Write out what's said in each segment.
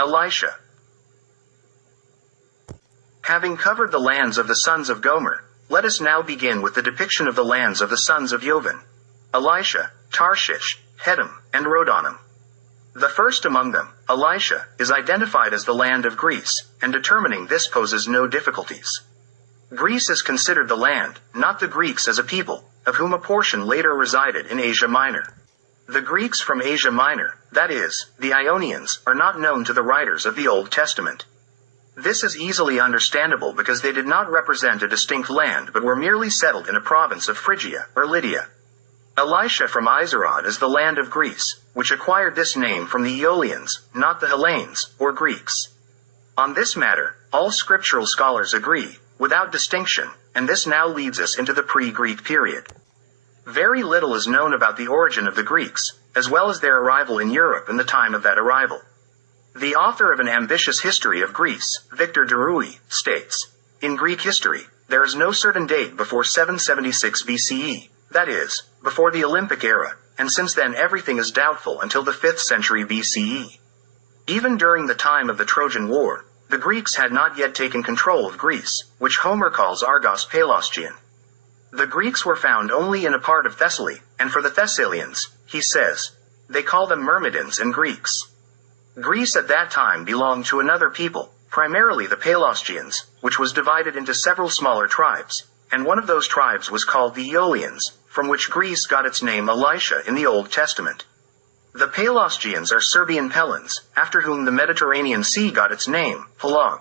Elisha. Having covered the lands of the sons of Gomer, let us now begin with the depiction of the lands of the sons of Jovan: Elisha, Tarshish, Hedom, and Rodanum. The first among them, Elisha, is identified as the land of Greece, and determining this poses no difficulties. Greece is considered the land, not the Greeks as a people, of whom a portion later resided in Asia Minor. The Greeks from Asia Minor, that is, the Ionians, are not known to the writers of the Old Testament. This is easily understandable because they did not represent a distinct land but were merely settled in a province of Phrygia, or Lydia. Elisha from Izarod is the land of Greece, which acquired this name from the Aeolians, not the Hellenes, or Greeks. On this matter, all scriptural scholars agree, without distinction, and this now leads us into the pre-Greek period. Very little is known about the origin of the Greeks, as well as their arrival in Europe and the time of that arrival. The author of An Ambitious History of Greece, Victor Deretic, states, "In Greek history, there is no certain date before 776 BCE, that is, before the Olympic era, and since then everything is doubtful until the 5th century BCE. Even during the time of the Trojan War, the Greeks had not yet taken control of Greece, which Homer calls Argos Pelasgian. The Greeks were found only in a part of Thessaly, and for the Thessalians, he says, they call them Myrmidons and Greeks. Greece at that time belonged to another people, primarily the Pelasgians, which was divided into several smaller tribes, and one of those tribes was called the Aeolians, from which Greece got its name Elisha in the Old Testament. The Pelasgians are Serbian Pelans, after whom the Mediterranean Sea got its name, Pelag.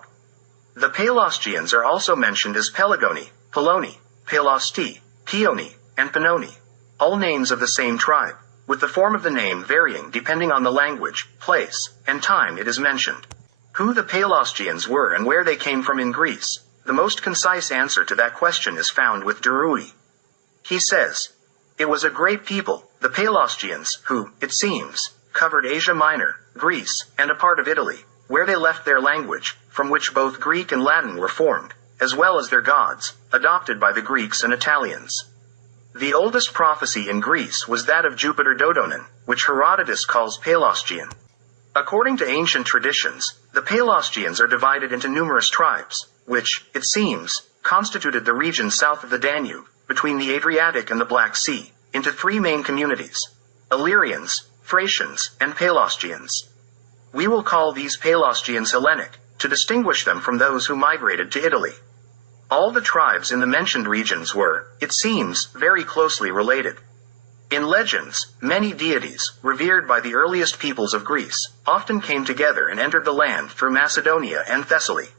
The Pelasgians are also mentioned as Pelagoni, Peloni, Pelasti, Peoni, and Panoni, all names of the same tribe, with the form of the name varying depending on the language, place, and time it is mentioned. Who the Pelasgians were and where they came from in Greece, the most concise answer to that question is found with Deretic. He says, "It was a great people, the Pelasgians, who, it seems, covered Asia Minor, Greece, and a part of Italy, where they left their language, from which both Greek and Latin were formed, as well as their gods, adopted by the Greeks and Italians." The oldest prophecy in Greece was that of Jupiter Dodonon, which Herodotus calls Pelasgian. According to ancient traditions, the Pelasgians are divided into numerous tribes, which, it seems, constituted the region south of the Danube, between the Adriatic and the Black Sea, into three main communities: Illyrians, Thracians, and Pelasgians. We will call these Pelasgians Hellenic, to distinguish them from those who migrated to Italy. All the tribes in the mentioned regions were, it seems, very closely related. In legends, many deities, revered by the earliest peoples of Greece, often came together and entered the land through Macedonia and Thessaly.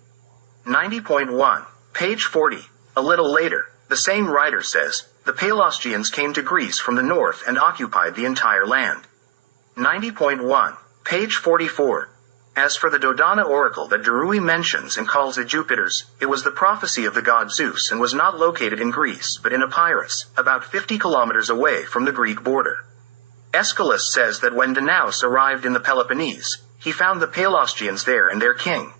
90.1, page 40. A little later, the same writer says, the Pelasgians came to Greece from the north and occupied the entire land. 90.1, page 44. As for the Dodona oracle that Deretic mentions and calls it Jupiter's, it was the prophecy of the god Zeus and was not located in Greece but in Epirus, about 50 kilometers away from the Greek border. Aeschylus says that when Danaus arrived in the Peloponnese, he found the Pelasgians there and their king,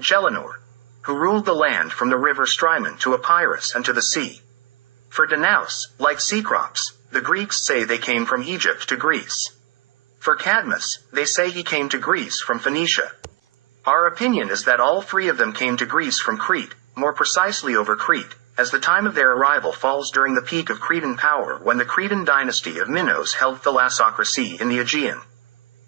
Gelanor, who ruled the land from the river Strymon to Epirus and to the sea. For Danaus, like Cecrops, the Greeks say they came from Egypt to Greece. For Cadmus, they say he came to Greece from Phoenicia. Our opinion is that all three of them came to Greece from Crete, more precisely over Crete, as the time of their arrival falls during the peak of Cretan power when the Cretan dynasty of Minos held thalassocracy in the Aegean.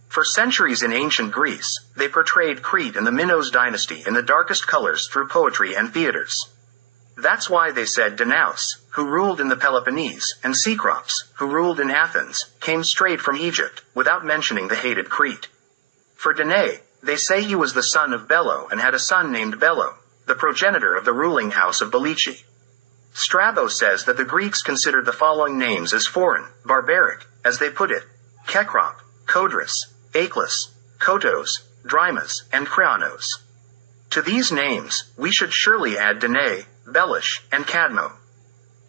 For centuries in ancient Greece, they portrayed Crete and the Minos dynasty in the darkest colors through poetry and theaters. That's why they said Danaus, who ruled in the Peloponnese, and Cecrops, who ruled in Athens, came straight from Egypt, without mentioning the hated Crete. For Danae, they say he was the son of Bello and had a son named Bello, the progenitor of the ruling house of Bellici. Strabo says that the Greeks considered the following names as foreign, barbaric, as they put it: Kekrop, Kodrus, Aklis, Kotos, Drymas, and Krianos. To these names, we should surely add Danae, Bellish, and Cadmo.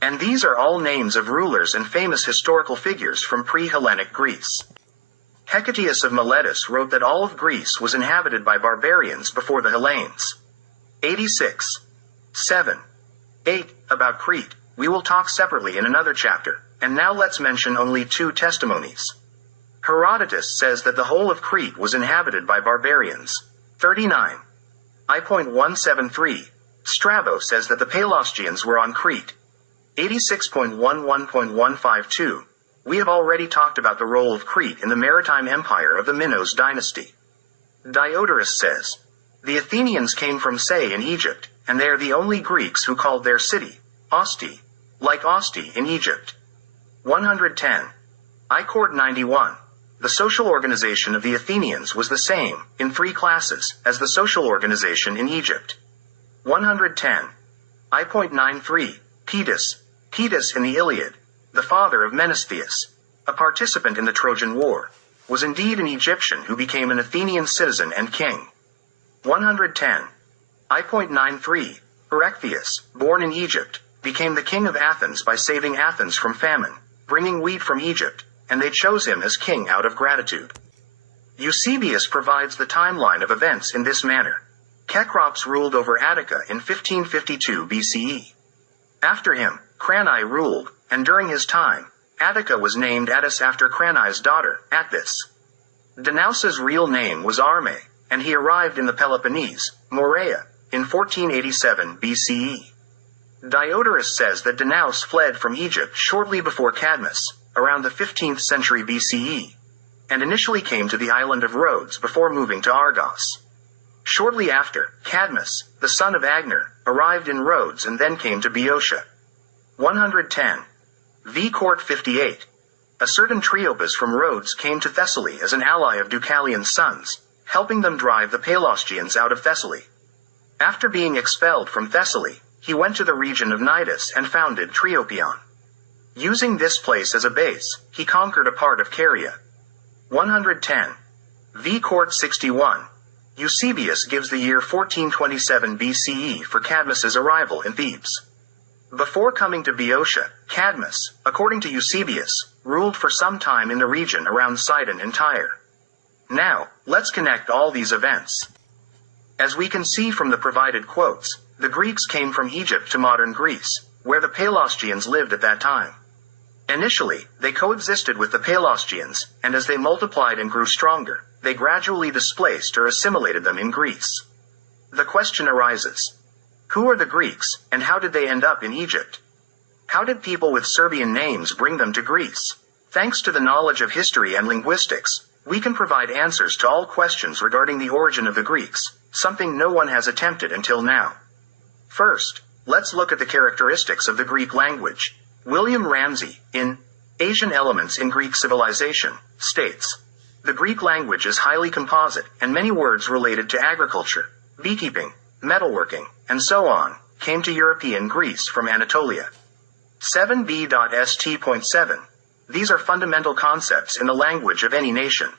And these are all names of rulers and famous historical figures from pre-Hellenic Greece. Hecataeus of Miletus wrote that all of Greece was inhabited by barbarians before the Hellenes. 86. 7. 8. About Crete, we will talk separately in another chapter, and now let's mention only two testimonies. Herodotus says that the whole of Crete was inhabited by barbarians. 39. I.173. Strabo says that the Pelasgians were on Crete. 86.11.152. We have already talked about the role of Crete in the maritime empire of the Minos dynasty. Diodorus says, the Athenians came from Say in Egypt, and they are the only Greeks who called their city, Osti, like Osti in Egypt. 110. I-Court 91. The social organization of the Athenians was the same, in 3 classes, as the social organization in Egypt. 110. I.93. Petus. Petus in the Iliad, the father of Menestheus, a participant in the Trojan War, was indeed an Egyptian who became an Athenian citizen and king. 110. I.93. Erechtheus, born in Egypt, became the king of Athens by saving Athens from famine, bringing wheat from Egypt, and they chose him as king out of gratitude. Eusebius provides the timeline of events in this manner. Cecrops ruled over Attica in 1552 BCE. After him, Crani ruled, and during his time, Attica was named Attis after Crani's daughter, Attis. Danaus's real name was Arme, and he arrived in the Peloponnese, Morea, in 1487 BCE. Diodorus says that Danaus fled from Egypt shortly before Cadmus, around the 15th century BCE, and initially came to the island of Rhodes before moving to Argos. Shortly after, Cadmus, the son of Agner, arrived in Rhodes and then came to Boeotia. 110. V. Court 58. A certain Triopas from Rhodes came to Thessaly as an ally of Deucalion's sons, helping them drive the Pelasgians out of Thessaly. After being expelled from Thessaly, he went to the region of Cnidus and founded Triopion. Using this place as a base, he conquered a part of Caria. 110. V. Court 61. Eusebius gives the year 1427 BCE for Cadmus's arrival in Thebes. Before coming to Boeotia, Cadmus, according to Eusebius, ruled for some time in the region around Sidon and Tyre. Now, let's connect all these events. As we can see from the provided quotes, the Greeks came from Egypt to modern Greece, where the Pelasgians lived at that time. Initially, they coexisted with the Pelasgians, and as they multiplied and grew stronger, they gradually displaced or assimilated them in Greece. The question arises: who are the Greeks, and how did they end up in Egypt? How did people with Serbian names bring them to Greece? Thanks to the knowledge of history and linguistics, we can provide answers to all questions regarding the origin of the Greeks, something no one has attempted until now. First, let's look at the characteristics of the Greek language. William Ramsay, in Asian Elements in Greek Civilization, states, the Greek language is highly composite, and many words related to agriculture, beekeeping, metalworking, and so on, came to European Greece from Anatolia. 7b.st.7. These are fundamental concepts in the language of any nation.